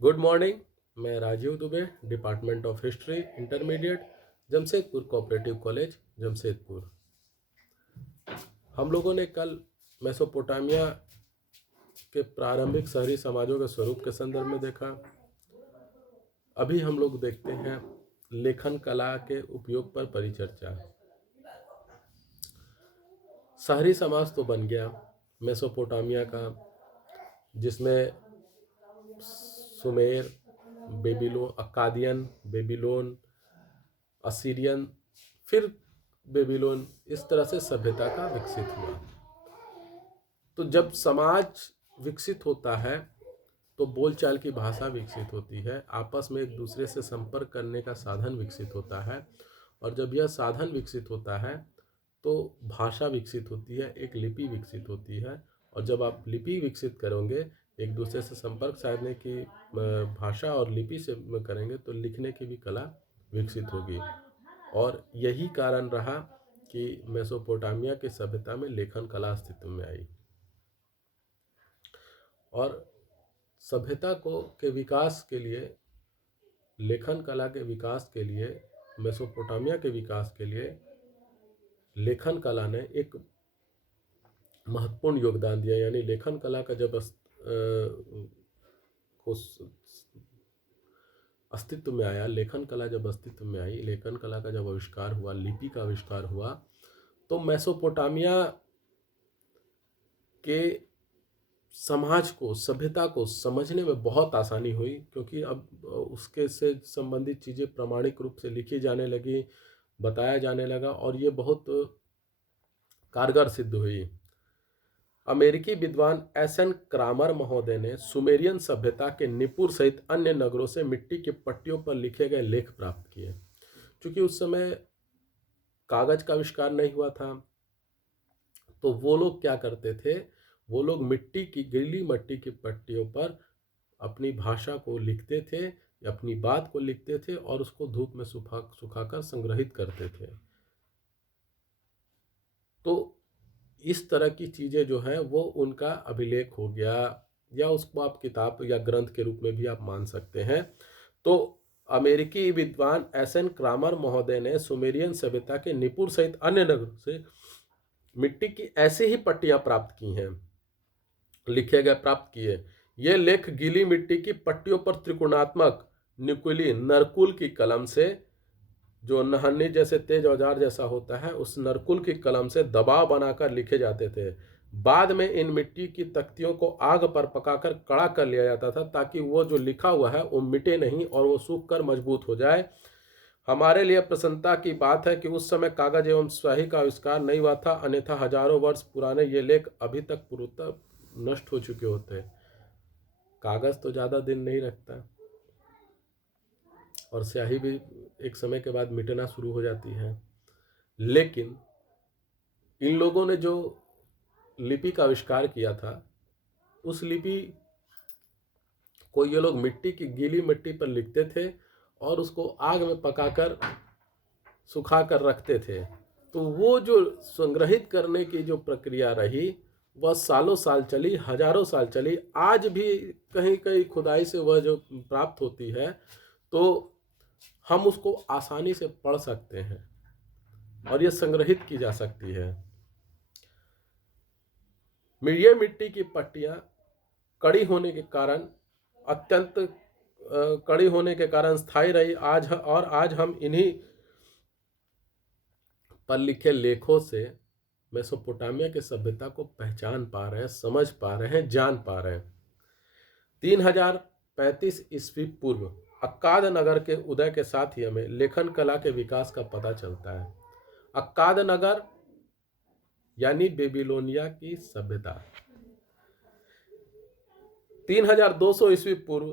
Good morning. मैं Rajeev Dubey, department of history, intermediate, Jamshedpur cooperative college, Jamshedpur. हम लोगों ने कल मेसोपोटामिया के प्रारंभिक शहरी समाजों के स्वरूप के संदर्भ में देखा। अभी हम लोग देखते हैं लेखन कला के उपयोग पर परिचर्चा। शहरी समाज तो बन गया मेसोपोटामिया का, जिसमें Sumer, Babylon, Akkadian, Babylon, Assyrian, फिर बेबीलोन, इस तरह से सभ्यता का विकसित हुआ। तो जब समाज विकसित होता है तो बोलचाल की भाषा विकसित होती है, आपस में एक दूसरे से संपर्क करने का साधन विकसित होता है, और जब यह साधन विकसित होता है तो भाषा विकसित होती है, एक लिपि विकसित होती है। और जब आप लिपि विकसित करोगे, एक दूसरे से संपर्क साधने की भाषा और लिपि से करेंगे, तो लिखने की भी कला विकसित होगी। और यही कारण रहा कि मेसोपोटामिया की सभ्यता में लेखन कला अस्तित्व में आई। और सभ्यता को के विकास के लिए, लेखन कला के विकास के लिए, मेसोपोटामिया के विकास के लिए लेखन कला ने एक महत्वपूर्ण योगदान दिया। यानी लेखन कला का जब अस्तित्व में आया, लेखन कला जब अस्तित्व में आई, लेखन कला का जब आविष्कार हुआ, लिपि का आविष्कार हुआ, तो मेसोपोटामिया के समाज को, सभ्यता को समझने में बहुत आसानी हुई, क्योंकि अब उसके से संबंधित चीज़ें प्रामाणिक रूप से लिखी जाने लगी, बताया जाने लगा, और ये बहुत कारगर सिद्ध हुई। अमेरिकी विद्वान एस.एन. क्रामर महोदय ने सुमेरियन सभ्यता के निपुर सहित अन्य नगरों से मिट्टी की पट्टियों पर लिखे गए लेख प्राप्त किए। क्योंकि उस समय कागज का आविष्कार नहीं हुआ था, तो वो लोग क्या करते थे, वो लोग गीली मिट्टी की पट्टियों पर अपनी भाषा को लिखते थे, अपनी बात को लिखते थे, और उसको धूप में सुखाकर संग्रहित करते थे। तो इस तरह की चीज़ें जो हैं वो उनका अभिलेख हो गया, या उसको आप किताब या ग्रंथ के रूप में भी आप मान सकते हैं। तो अमेरिकी विद्वान एस.एन. क्रामर महोदय ने सुमेरियन सभ्यता के निपुर सहित अन्य नगरों से मिट्टी की ऐसी ही पट्टियां प्राप्त की हैं, लिखे गए प्राप्त किए। ये लेख गीली मिट्टी की पट्टियों पर त्रिकोणात्मक न्यूक्ली नरकुल की कलम से, जो नहन्नी जैसे तेज औजार जैसा होता है, उस नरकुल की कलम से दबाव बनाकर लिखे जाते थे। बाद में इन मिट्टी की तख्तियों को आग पर पकाकर कड़ा कर लिया जाता था, ताकि वो जो लिखा हुआ है वो मिटे नहीं और वो सूख कर मजबूत हो जाए। हमारे लिए प्रसन्नता की बात है कि उस समय कागज एवं स्याही का आविष्कार नहीं हुआ था, अन्यथा हजारों वर्ष पुराने ये लेख अभी तक पूर्णतः नष्ट हो चुके होते। कागज तो ज़्यादा दिन नहीं रखता, और स्याही भी एक समय के बाद मिटना शुरू हो जाती है। लेकिन इन लोगों ने जो लिपि का आविष्कार किया था, उस लिपि को ये लोग गीली मिट्टी पर लिखते थे और उसको आग में पकाकर सुखा कर रखते थे। तो वो जो संग्रहित करने की जो प्रक्रिया रही, वह सालों साल चली, हजारों साल चली। आज भी कहीं कहीं खुदाई से वह जो प्राप्त होती है, तो हम उसको आसानी से पढ़ सकते हैं और यह संग्रहित की जा सकती है। ये मिट्टी की पट्टियां कड़ी होने के कारण, अत्यंत कड़ी होने के कारण स्थायी रही। आज हम इन्हीं पर लिखे लेखों से मेसोपोटामिया के सभ्यता को पहचान पा रहे हैं, समझ पा रहे हैं, जान पा रहे हैं। 3035 ईस्वी पूर्व अक्काद नगर के उदय के साथ ही हमें लेखन कला के विकास का पता चलता है। अक्काद नगर यानी बेबीलोनिया की सभ्यता 3200 ईस्वी पूर्व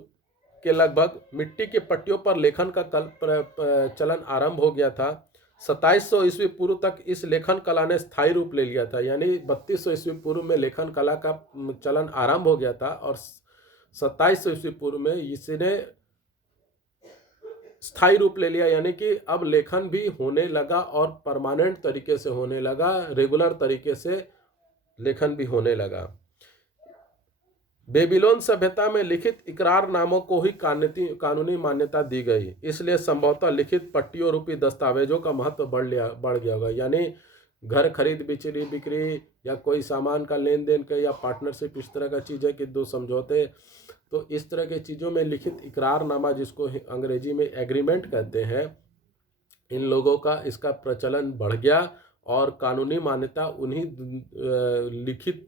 के लगभग मिट्टी की पट्टियों पर लेखन का चलन आरंभ हो गया था। 2700 ईस्वी पूर्व तक इस लेखन कला ने स्थायी रूप ले लिया था। यानी 3200 ईस्वी पूर्व में लेखन कला का चलन आरंभ हो गया था, और 2700 ईस्वी पूर्व में इसने स्थायी रूप ले लिया। यानी कि अब लेखन भी होने लगा, और परमानेंट तरीके से होने लगा, रेगुलर तरीके से लेखन भी होने लगा। बेबीलोन सभ्यता में लिखित इकरारनामों को ही कानूनी मान्यता दी गई, इसलिए संभवतः लिखित पट्टियों रूपी दस्तावेजों का महत्व बढ़ गया होगा। यानी घर खरीद बिक्री बिक्री या कोई सामान का लेन देन का या पार्टनरशिप, इस तरह का चीज़ है कि दो समझौते, तो इस तरह की चीज़ों में लिखित इकरारनामा, जिसको अंग्रेजी में एग्रीमेंट कहते हैं, इन लोगों का इसका प्रचलन बढ़ गया और कानूनी मान्यता उन्हीं लिखित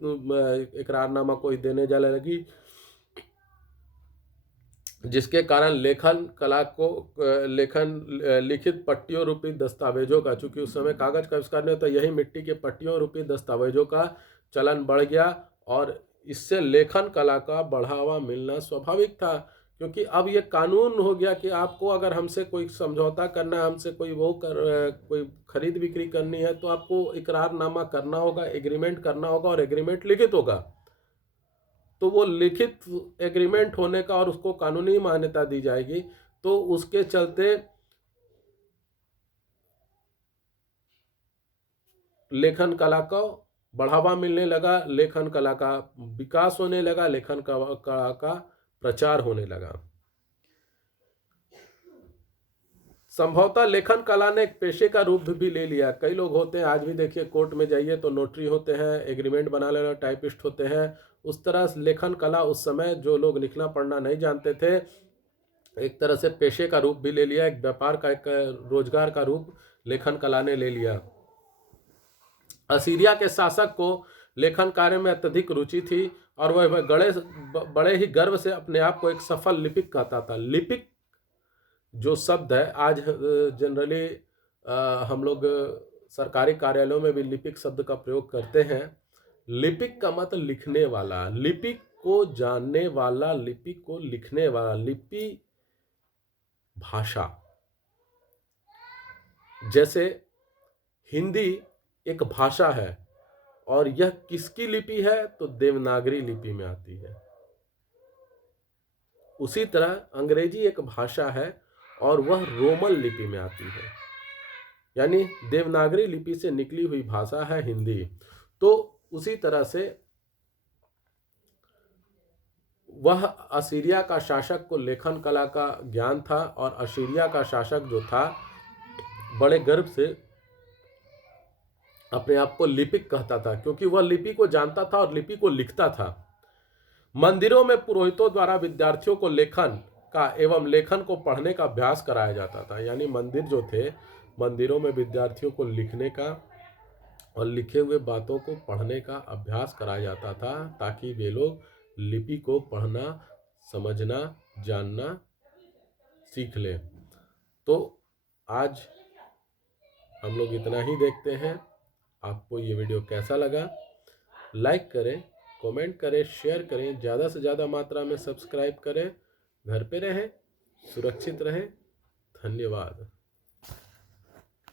इकरारनामा को ही देने जाने लगी, जिसके कारण लेखन कला को लिखित पट्टियों रूपी दस्तावेजों का, चूंकि उस समय कागज का आविष्कार नहीं होता, यही मिट्टी के पट्टियों रूपी दस्तावेजों का चलन बढ़ गया और इससे लेखन कला का बढ़ावा मिलना स्वाभाविक था। क्योंकि अब ये कानून हो गया कि आपको अगर हमसे कोई समझौता करना है, हमसे कोई खरीद बिक्री करनी है, तो आपको इकरारनामा करना होगा, एग्रीमेंट करना होगा, और एग्रीमेंट लिखित होगा। तो वो लिखित एग्रीमेंट होने का और उसको कानूनी मान्यता दी जाएगी, तो उसके चलते लेखन कला को बढ़ावा मिलने लगा, लेखन कला का विकास होने लगा, लेखन कला का प्रचार होने लगा। संभवतः लेखन कला ने एक पेशे का रूप भी ले लिया। कई लोग होते हैं, आज भी देखिए कोर्ट में जाइए तो नोटरी होते हैं, एग्रीमेंट बना लेना, टाइपिस्ट होते हैं। उस तरह लेखन कला उस समय जो लोग लिखना पढ़ना नहीं जानते थे, एक तरह से पेशे का रूप भी ले लिया, एक व्यापार का, एक रोजगार का रूप लेखन कला ने ले लिया। असीरिया के शासक को लेखन कार्य में अत्यधिक रुचि थी और वह बड़े ही गर्व से अपने आप को एक सफल लिपिक कहता था। लिपिक जो शब्द है, आज जनरली हम लोग सरकारी कार्यालयों में भी लिपिक शब्द का प्रयोग करते हैं। लिपिक का मतलब लिखने वाला, लिपिक को जानने वाला, लिपिक को लिखने वाला। लिपि भाषा, जैसे हिंदी एक भाषा है और यह किसकी लिपि है, तो देवनागरी लिपि में आती है। उसी तरह अंग्रेजी एक भाषा है और वह रोमन लिपि में आती है, यानी देवनागरी लिपि से निकली हुई भाषा है हिंदी। तो उसी तरह से वह असीरिया का शासक को लेखन कला का ज्ञान था और असीरिया का शासक जो था बड़े गर्व से अपने आप को लिपिक कहता था, क्योंकि वह लिपि को जानता था और लिपि को लिखता था। मंदिरों में पुरोहितों द्वारा विद्यार्थियों को लेखन का एवं लेखन को पढ़ने का अभ्यास कराया जाता था। यानी मंदिर जो थे, मंदिरों में विद्यार्थियों को लिखने का और लिखे हुए बातों को पढ़ने का अभ्यास कराया जाता था, ताकि वे लोग लिपि को पढ़ना, समझना, जानना सीख लें। तो आज हम लोग इतना ही देखते हैं। आपको ये वीडियो कैसा लगा? लाइक करें, कमेंट करें, शेयर करें, ज़्यादा से ज़्यादा मात्रा में सब्सक्राइब करें। घर पे रहें, सुरक्षित रहें। धन्यवाद।